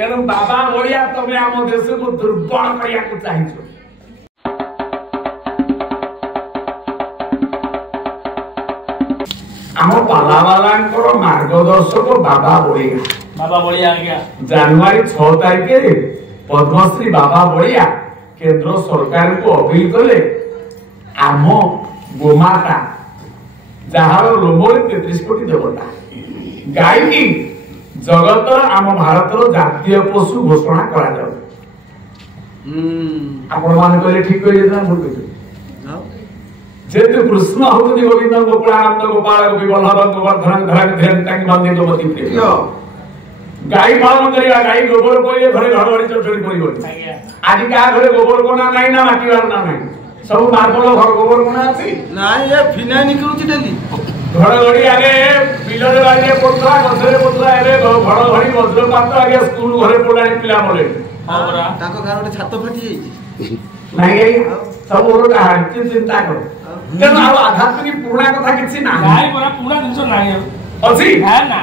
तेणु बाबा भलिया तमे आम देश को दुर्बल करिया को चाहिछ आम पालावालांकर मार्गदर्शक बाबा भलिया आज्ञा जनवरी 6 तारिख पद्मश्री बाबा भलिया केंद्र सरकार को अपील कले आम गोमाता जार लोमर 33 कोटी देवता गाय की जगत आम भारत जातीय पशु घोषणा करा जाऊ आपण मान कहले ठीक हो जेता भूल कहि जेतु कृष्ण होती गोविंद गोकुलानंद गोपाल गोपी वल्लभ गोवर्धन धरन ध्यान तांग बंदी तो मति प्रिय गाय पालन करिया गाय गोबर कोइले घरे घरवाड़ी चोरी पड़ी आज का घरे गोबर कोना नाही ना माटी वार ना नाही सब मार्बल घर गोबर कोना अछि नाही ये फिनाइ निकलुची डेली घड़घड़ी आगे बिलर बाजे पड़ता गछरे पड़ता एबे घड़घड़ी वज्रपात आगे स्कूल घरे पड़ानी पिला मले हां बरा ताको घर ओटे छात फाटी जाई नाही गई सब ओरो कहानी चिंता करो तेन आ आध्यात्मिक पुराना कथा किछि ना नाही बरा पुराना जिंस नाही अछि है ना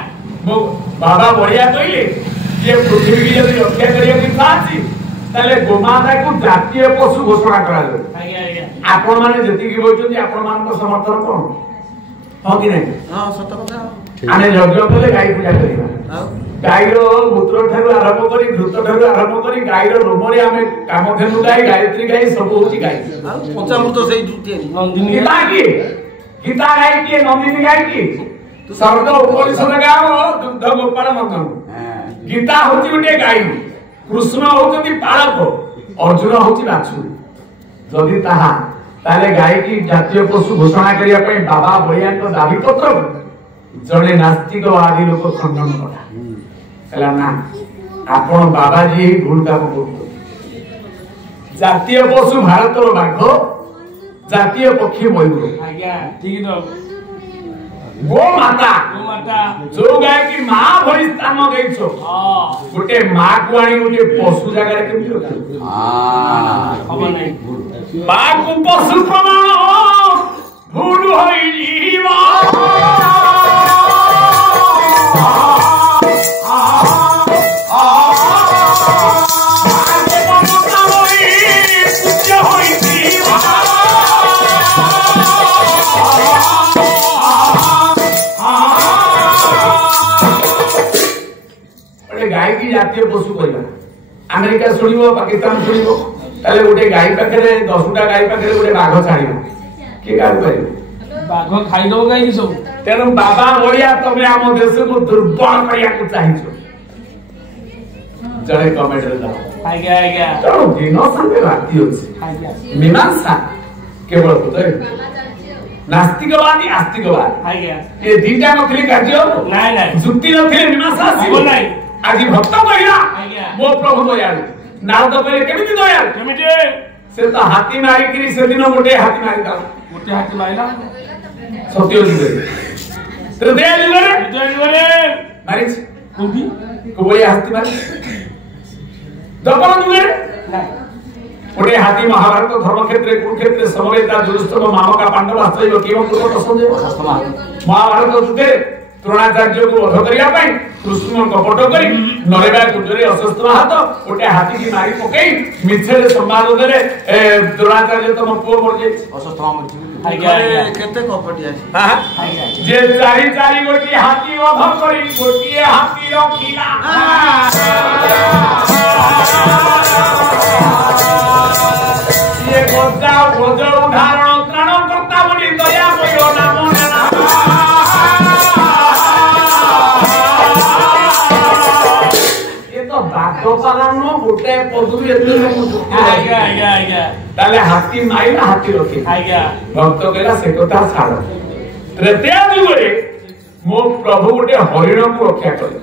मो बाबा बढ़िया कइले जे पृथ्वी की यदि रक्षा करिया की साची ताले गोमाता को जातीय पशु घोषणा करा जाय आज्ञा आज्ञा आपण माने जति की बोलछन आपण मान को समर्थन कोन हो कि नहीं हां सत कथा आने यज्ञ कले गाय पूजा करिबा गायरो मूत्र ठारू आरंभ करी घृत ठारू आरंभ करी गायरो रोमरे आमे कामधेनु गाय गायत्री गाय सब होची गाय पंचामृत सेई दुतिया नंदिनी गीता गाय की नंदिनी गाय की सर्व उपनिषद गाओ दुग्ध गोपाल मंथन गीता होची गोटे गाय कृष्ण होती पालक अर्जुन होची बाछुरी जदि ताहा ताले गाय की जातीय पशु घोषणा करिया पई बाबा भलिया को दाबी पत्र जने नास्तिकवादी लोक खंडन करा कला ना आपण बाबा जी भूल काम करतो जातीय पशु भारत रो बाघ जातीय पक्षी मयूर आज्ञा ठीक न गो माता जो गाय की मां भली स्थान देइछो गोटे मां को आनी गोटे पशु जगह रे केमि रखो खबर नहीं मां को पशु प्रमाण भूल होई जीवा गाय की जातीय पशु कहबा अमेरिका सुनिबो पाकिस्तान सुनिबो ताले गोटे गाय पाखरे 10टा गाय पाखरे गोटे बाघ छाड़िबो के गाय करे बाघ खाइ दो गाय सब तेन बाबा बढ़िया तमे आम देश को दुर्बल करिया को चाहिछो जड़े कमेंट रे दाओ आज्ञा आज्ञा तो दिनो संगे राती होछि आज्ञा मीमांसा केवल बुझे नास्तिकवादी आस्तिकवाद आज्ञा ए दीटा नथली कार्य नाही नाही जुक्ति नथली मीमांसा सिबो नाही आज भक्त कहिला मो प्रभु दयालु नारद कहले केमिति दयालु केमिति से तो हाथी मारी करी से दिन गोटे हाथी मारी दा गोटे हाथी मारिला सत्य जुगे हृदय जुगे मारिस कुंभी कोई हाथी मारी दबन जुगे गोटे हाथी महाभारत धर्म क्षेत्र कुरुक्षेत्र समवेता दुरुस्तम मामका पांडव आश्रय केवल पूर्व संजय महाभारत जुगे द्रोणाचार्य को वध करिया पई कृष्ण कपट करी नरेगा कुटरे अशस्त्र हाथ गोटे हाथी की मारी पकई मिछरे संवाद देले द्रोणाचार्य तम पुओ मर जे अशस्त्र मर केते कपटिया हां जे चारि चारि गोटी हाथी वध करी गोटी हाथी रखिला ये गोदा गोद उदाहरण त्राण करता बनी दया भयो नाम पालानो गोटे पदवी एते आज्ञा आज्ञा आज्ञा ताले हाथी माइला हाथी रखी आज्ञा भक्त कहला से कथा छाड़ तृतीय जुगरे मो प्रभु गोटे हरिण को रक्षा करे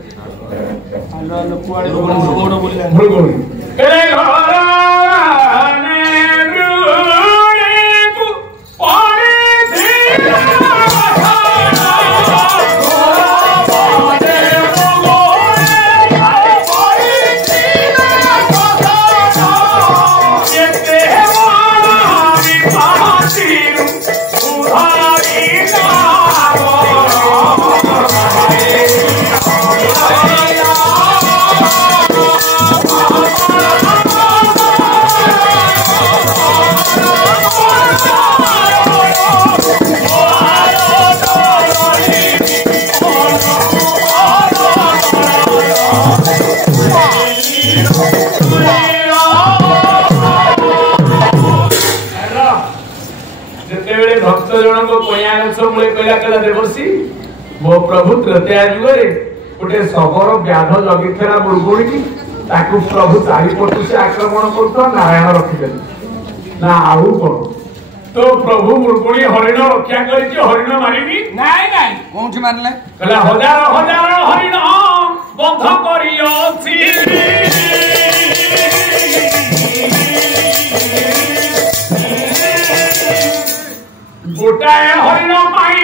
आलो आलो कुआडे गोड़ बोलिला भूल करे घराने रुणे को पाड़े धीरा मो प्रभु त्रेतया जुगरे गोटे सबरो व्याध जगिथेरा मुरगुणी की ताकू प्रभु चारिपटु से आक्रमण करतो नारायण रखिदेले ना आउ कोन तो प्रभु मुरगुणी हरिण रक्षा करिछि हरिण मारिबी नाई नाई कोठी मारले कहला हजार हजार हरिण बंध करियोछि गोटाए हरिण पाई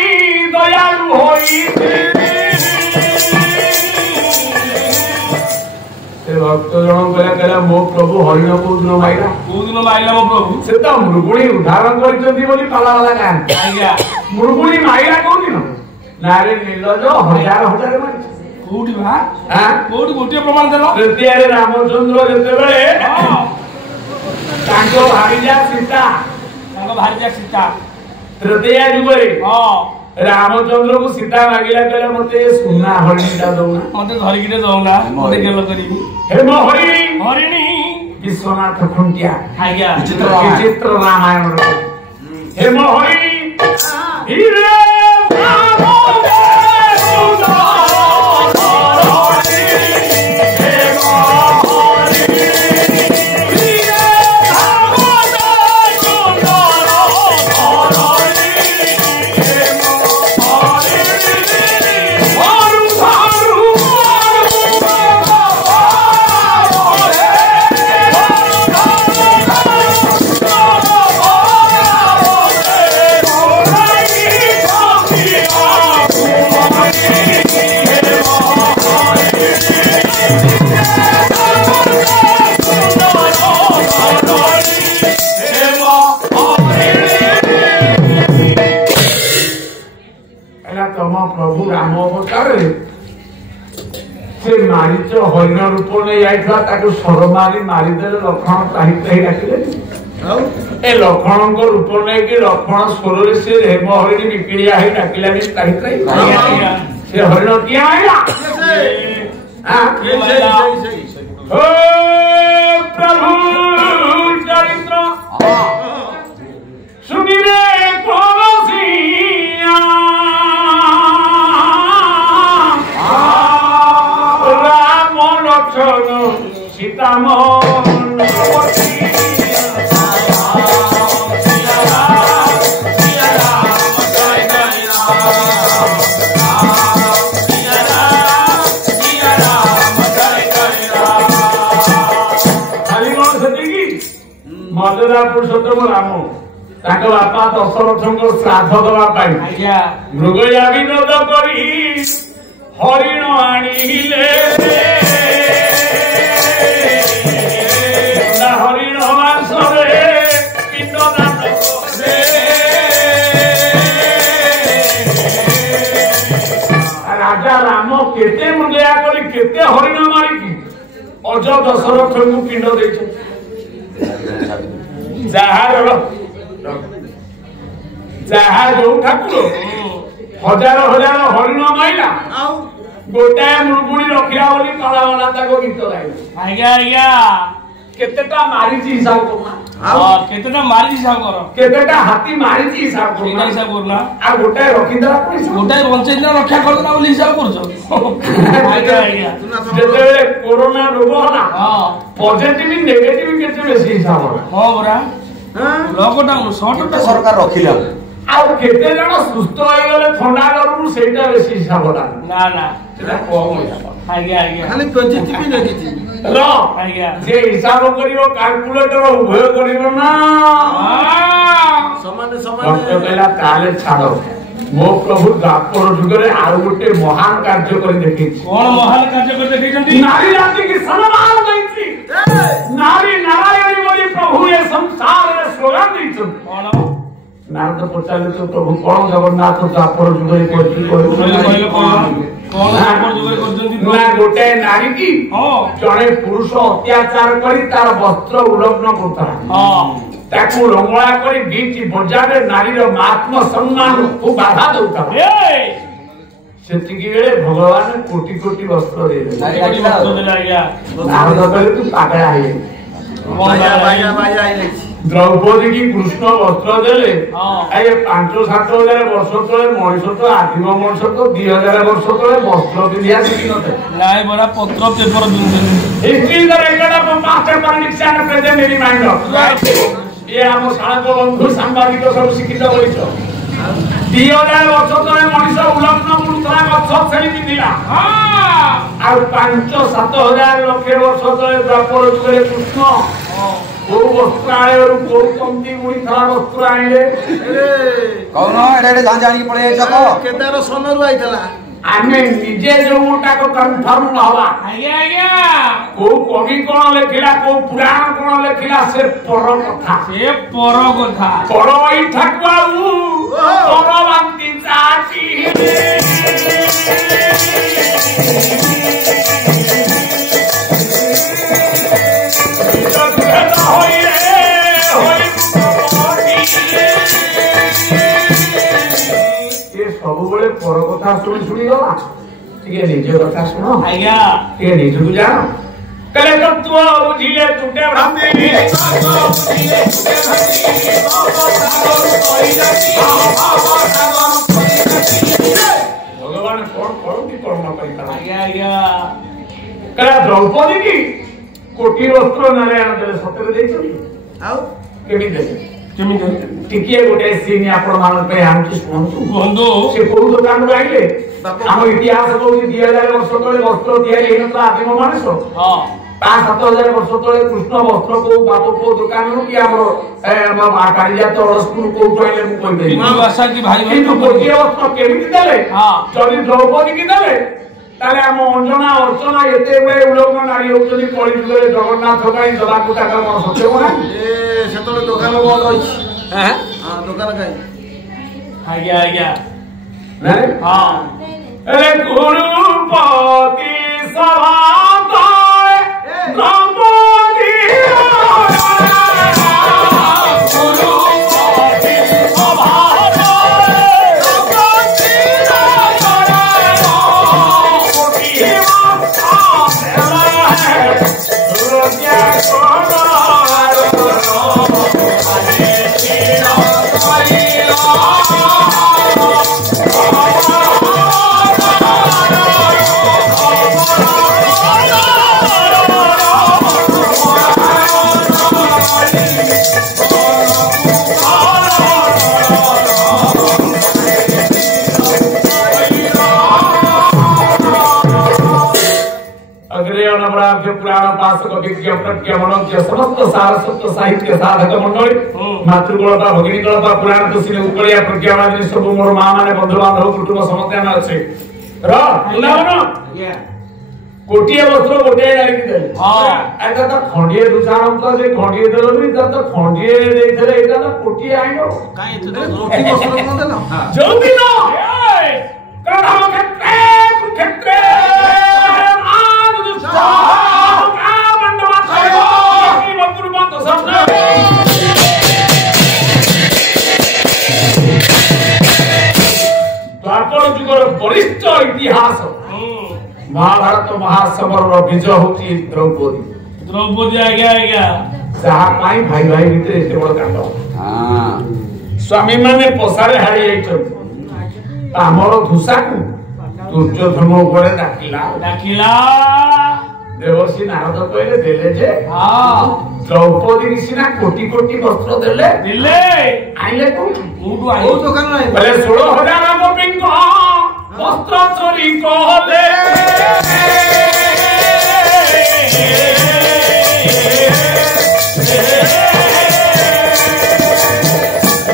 दयालु होई भक्त जन कहला मो प्रभु हरिण कोदिन माइला मो प्रभु से तो मृगुणी उद्धारण करिसथि बोली पाला वाला का आज्ञा मृगुणी माइला कोदिन नारे नीलज हजार हजार मारि कोठी बा हां कोठी गोटे प्रमाण देलो तृतीय रे रामचंद्र जते बेले तांको भारिजा सीता तृतीय जुगरे हां रामचंद्र को सीता मागिला कहला मते सुना हरिणीटा दउना मते धरि किने दउना मते गेलो करिबी हे मो हरिणी विश्वनाथ खुंटिया आज्ञा विचित्र रामायण हे मो हरिणी हिरे प्रभु राम अवतार से मारीच हरिण रूप नहीं जाइथा ताको सर मारी मारिदेले लक्ष्मण ताही डाकिले ए लक्ष्मण को रूप नहीं कि लक्ष्मण स्वर से हेम हरिणी बिपिड़िया है डाकिला नहीं ताही से हरिण किया आया हां ओ प्रभु चरित्र सुनी रे कोसिया सीता मोहन मदरा पुरुषोत्तम राम बापा दशरथ श्राद्ध दवा मृगया विनोद करी हरिण आनिले हरिण मांसरे पिंडदान राजा राम केते मृगया करी केते हरिण मारिकी अज दशरथ को पिंड देछ जहा जो ठाकुर हजार हजार हरिण माइला गोटाए मृगुणी रखिया बोली कला वाला ताको गीत गाइला आज्ञा आज्ञा केतेटा मारिची हिसाब करना हां केतेटा मारिची हिसाब करो केतेटा हाथी मारिची हिसाब करना हिसाब करना आ गोटाए रखिंदरा पैसा गोटाए बंचेना रक्षा करना बोली हिसाब करछो आज्ञा आज्ञा जेते कोरोना रोग होला हां पॉजिटिव नेगेटिव केते बेसी हिसाब हो हां बरा हां लॉकडाउन शॉर्ट सरकार रखिला आ केते जण सुस्त होई गले ठंडा करू सेटा बेसी हिसाब होला ना ना सेटा कम हिसाब आज्ञा आज्ञा खाली पॉजिटिव नेगेटिव रो आज्ञा जे हिसाब करियो कैलकुलेटर उभय करियो ना समान समान कहला ताले छाड़ो मो प्रभु द्वापर जुगरे आरो गोटे महान कार्य करि देखि कोन महान कार्य करि देखिछंती नारी जाति की सम्मान दैछि नारी नारायणी बोली प्रभु ए संसार रे स्लोगन दैछन कोन नारद पचाले तो प्रभु कोन जगन्नाथ द्वापर जुगरे करछि कोन द्वापर जुगरे करछंती ना गोटे नारी की जणे पुरुष अत्याचार करी तार वस्त्र उल्लंघन करता हां ताकू रंगळा करी बीच बजारे नारी रो आत्म सम्मान को बाधा दउता सेतिकी बेले भगवान कोटि कोटि वस्त्र दे नारी वस्त्र दे आज्ञा नारद कहले तू पागल आए बाया बाया बाया आई द्रौपदी की कृष्ण वस्त्र देले 5-7,000 वर्ष तले मनीष तो आदिम मनीष तो 2,000 वर्ष तले वस्त्र पिंधिया शिखी नथे नाय बड़ा पत्र paper history the record of master politics and present reminder ये हम शाळा बंधु सांबादिक सब शिक्षित होइछो 2,000 वर्ष तले मनीष उलग्न मुळुतला गछ छेली पिंधिला आ 5-7,000 वर्ष तले द्वापर जुगरे कृष्ण वो वस्त्र आए और वो कमती मुड़ी थला वस्त्र आइले कौन एडे जान जानी पड़े जको केदार सोनरु आइतला आमे निजे जोटा को कंफर्म न हवा आज्ञा को कवि कोन लेखिला को पुराण कोन लेखिला से पर कथा पर ई ठाकुआऊ परवंती जाति सबुबले पर कथा शुणी गला टिके निज कथा सुन आज्ञा टिके निज को जान कले तत्व बुझिले टूटे भ्रांति भगवान कौन करो कि करुणा परिता आज्ञा कले द्रौपदी की कोटी वस्त्र नारायण देले सତରେ ଦେଇଛନ୍ତି ଆଉ केमी देले टिकिए गोटे सीन आपण मान पे हम की सुनतु बंधु से को दुकान रो आइले हम इतिहास कहू 2,000 वर्ष तले वस्त्र तयारी हेनता आदिम मानस हां 5-7,000 वर्ष तले कृष्ण वस्त्र को बाप को दुकान रो कि हमरो कारिया तो स्कूल को आइले मु कहि देई भाषा की भाई भाई तो कोटिए वस्त्र केमी देले हां जदी द्रौपदी की देले ताले हम अंजना अर्चना एते बे उलग्न नारी होचनी कଳି जुगरे जगन्नाथ काई दला कुटा कर मन सत्य हो ना ए सेतले दुकान बंद होइछ हां दुकान काई आज्ञा नहीं हां अरे गुरुपति सभा ताए द्रौपदी गुरुपति सभा पुराण पाशक विज्ञ प्रज्ञ मनोज्ञ समस्त सारस्वत साहित्य साधक मंडली मातृगोलपा भगिनी गोलपा पुराण तुसिले उकलिया प्रज्ञावादी सब मोर मां माने बंधु बांधव कुटुंब समस्त आना अछि र बुलावनो कोटिए वस्त्र गोटे आइक दे हां एटा त खंडिए दुचारम त जे खंडिए देलो नि त खंडिए देथले एटा त कोटिए आइनो काई त रोटी वस्त्र न देलो जल्दी न कणम क्षेत्रे क्षेत्रे द्वापर जुगर वरिष्ठ इतिहास महाभारत महासमर विजय होती द्रौपदी आज्ञा जहा पाई भाई भाई भीतर एते बड़ कांड स्वामी माने पसारे हारी जाइछन हमर धुसा को दुर्योधन ऊपर डाकिला देवसी नारद कहले देले जे हां द्रौपदी सिना कोटी कोटी वस्त्र देले आइले कोठी ओ दुकान नाही बोले 16,000 गोपिंग वस्त्र चोरी कहले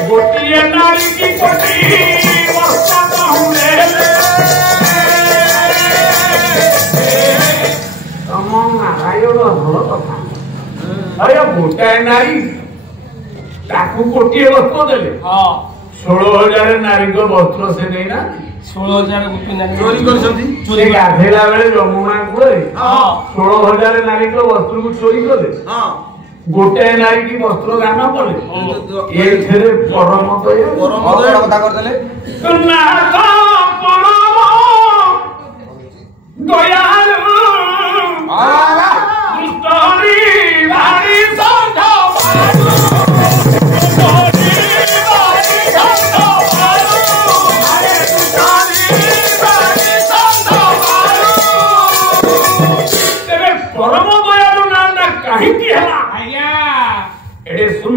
गोटिए नारी की कोटी वस्त्र कहले अरे गोटाए नारी ताकू कोटिए वस्त्र देले हां 16,000 नारी को वस्त्र से देना 16,000 गोपी नारी चोरी करछंती चोरी गाधेला बेले यमुना कुळे हां 16,000 नारी को वस्त्र को चोरी करले हां गोटाए नारी की वस्त्र दान कले ए थेरे परम दया कथा कर देले ना परम दयालु आला कृष्णरी भारी संधा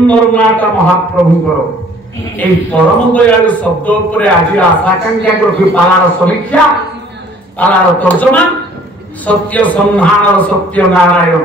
सुंदर नाटा महाप्रभु करो এই পরম দয়ালু শব্দ উপরে আজি আশাকাঙ্ক্ষা করছি তার সমীক্ষা তার তর্জমা সত্য সন্ধান সত্য নারায়ণ